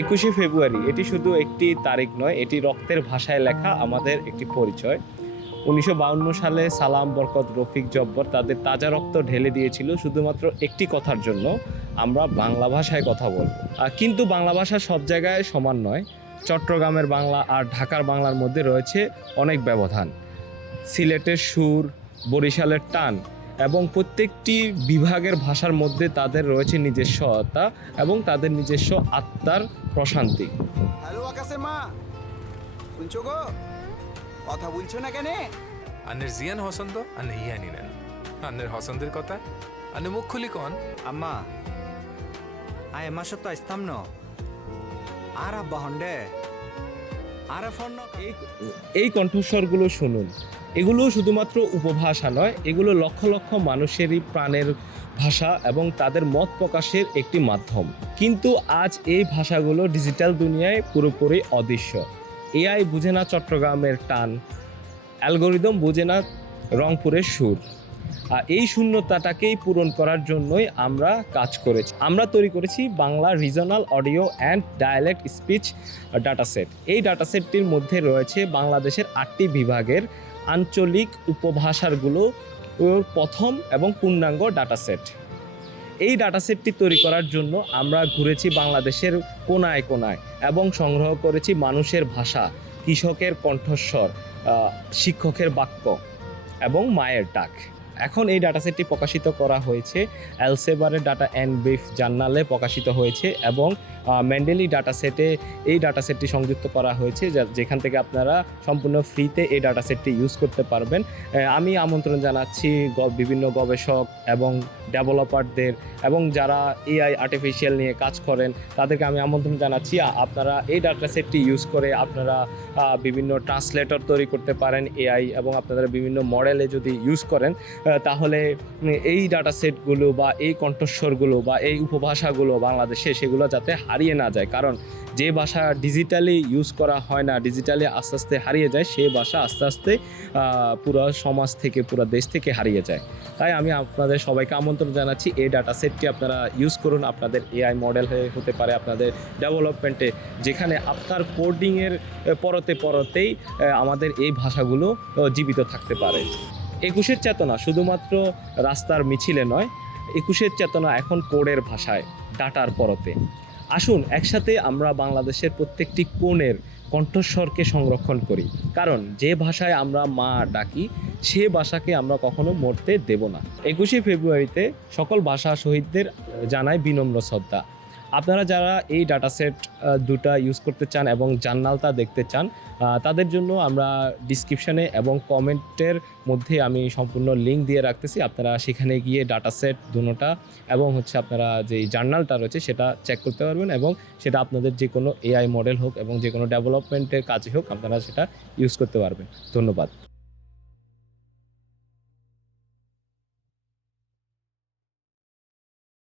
একুশে ফেব্রুয়ারি, এটি শুধু একটি তারিখ নয়, এটি রক্তের ভাষায় লেখা আমাদের একটি পরিচয়। উনিশশো সালে সালাম, বরকত, রফিক, জব্বর তাদের তাজা রক্ত ঢেলে দিয়েছিল শুধুমাত্র একটি কথার জন্য, আমরা বাংলা ভাষায় কথা বলব। কিন্তু বাংলা ভাষা সব জায়গায় সমান নয়। চট্টগ্রামের বাংলা আর ঢাকার বাংলার মধ্যে রয়েছে অনেক ব্যবধান। সিলেটের সুর, বরিশালের টান এবং প্রত্যেকটি বিভাগের ভাষার মধ্যে তাদের রয়েছে নিজস্বতা এবং তাদের নিজস্ব আত্মার প্রশান্তি। হ্যালো আকাশে মা শুনছো গো? কথা বলছো না কেন? আন্নের জিয়ান হোসন্দো আর নেই আনি নেন। আন্নের হসন্তের কথা আন্নে মুখ খুলি কন। আম্মা আয় মাসো তো আইস্তাম ন আর আব্বা হন্ডে এই এই কণ্ঠস্বরগুলো শুনুন। এগুলো শুধুমাত্র উপভাষা নয়, এগুলো লক্ষ লক্ষ মানুষেরই প্রাণের ভাষা এবং তাদের মত প্রকাশের একটি মাধ্যম। কিন্তু আজ এই ভাষাগুলো ডিজিটাল দুনিয়ায় পুরোপুরি অদৃশ্য। এআই বুঝে না চট্টগ্রামের টান, অ্যালগোরিদম বুঝে না রংপুরের সুর। এই শূন্যতাটাকেই পূরণ করার জন্যই আমরা কাজ করেছি। আমরা তৈরি করেছি Bangla regional audio and dialect speech dataset এই ডাটাসেটটির মধ্যে রয়েছে বাংলাদেশের আটটি বিভাগের আঞ্চলিক উপভাষারগুলো প্রথম এবং পূর্ণাঙ্গ ডাটাসেট এই ডাটাসেটটি তৈরি করার জন্য আমরা ঘুরেছি বাংলাদেশের কোনায় কোনায় এবং সংগ্রহ করেছি মানুষের ভাষা, কৃষকের কণ্ঠস্বর শিক্ষকের বাক্য এবং মায়ের ডাক। এখন এই ডাটা সেটটি প্রকাশিত করা হয়েছে অ্যালসেবারের ডাটা অ্যান্ড বিফ জার্নালে প্রকাশিত হয়েছে এবং ম্যান্ডেলি ডাটাসেটে এই ডাটা সেটটি সংযুক্ত করা হয়েছে যেখান থেকে আপনারা সম্পূর্ণ ফ্রিতে এই ডাটা সেটটি ইউজ করতে পারবেন। আমি আমন্ত্রণ জানাচ্ছি বিভিন্ন গবেষক এবং ডেভেলপারদের এবং যারা এআই আর্টিফিশিয়াল নিয়ে কাজ করেন, তাদেরকে আমি আমন্ত্রণ জানাচ্ছি। আপনারা এই ডাটা সেটটি ইউজ করে আপনারা বিভিন্ন ট্রান্সলেটর তৈরি করতে পারেন এআই এবং আপনারা বিভিন্ন মডেলে যদি ইউজ করেন তাহলে এই ডাটা সেটগুলো বা এই কণ্ঠস্বরগুলো বা এই উপভাষাগুলো বাংলাদেশে সেগুলো যাতে হারিয়ে না যায়। কারণ যে ভাষা ডিজিটালি ইউজ করা হয় না ডিজিটালি আস্তে আস্তে হারিয়ে যায় সেই ভাষা আস্তে আস্তে পুরো সমাজ থেকে, পুরো দেশ থেকে হারিয়ে যায়। তাই আমি আপনাদের সবাইকে আমন্ত্রণ জানাচ্ছি। এই ডাটা সেটটি আপনারা ইউজ করুন। আপনাদের এআই মডেল হয়ে হতে পারে আপনাদের ডেভেলপমেন্টে যেখানে আপনার কোডিংয়ের পরতে, পরতেই আমাদের এই ভাষাগুলো জীবিত থাকতে পারে। একুশের চেতনা শুধুমাত্র রাস্তার মিছিলে নয়, একুশের চেতনা এখন কোডের ভাষায় ডাটার পরতে। আসুন, একসাথে আমরা বাংলাদেশের প্রত্যেকটি কোণের কণ্ঠস্বরকে সংরক্ষণ করি। কারণ যে ভাষায় আমরা মা ডাকি, সে ভাষাকে আমরা কখনো মরতে দেব না। একুশে ফেব্রুয়ারিতে সকল ভাষা শহীদদের জানায় বিনম্র শ্রদ্ধা। আপনারা যারা এই ডাটা সেট দুটা ইউজ করতে চান এবং জার্নালটা দেখতে চান তাদের জন্য আমরা ডিসক্রিপশনে এবং কমেন্টের মধ্যে আমি সম্পূর্ণ লিঙ্ক দিয়ে রাখতেছি। আপনারা সেখানে গিয়ে ডাটা সেট দুটোটা এবং হচ্ছে আপনারা যে জার্নালটা রয়েছে সেটা চেক করতে পারবেন এবং সেটা আপনাদের যে কোনো এআই মডেল হোক এবং যে কোনো ডেভেলপমেন্টের কাজে হোক আপনারা সেটা ইউজ করতে পারবেন। ধন্যবাদ।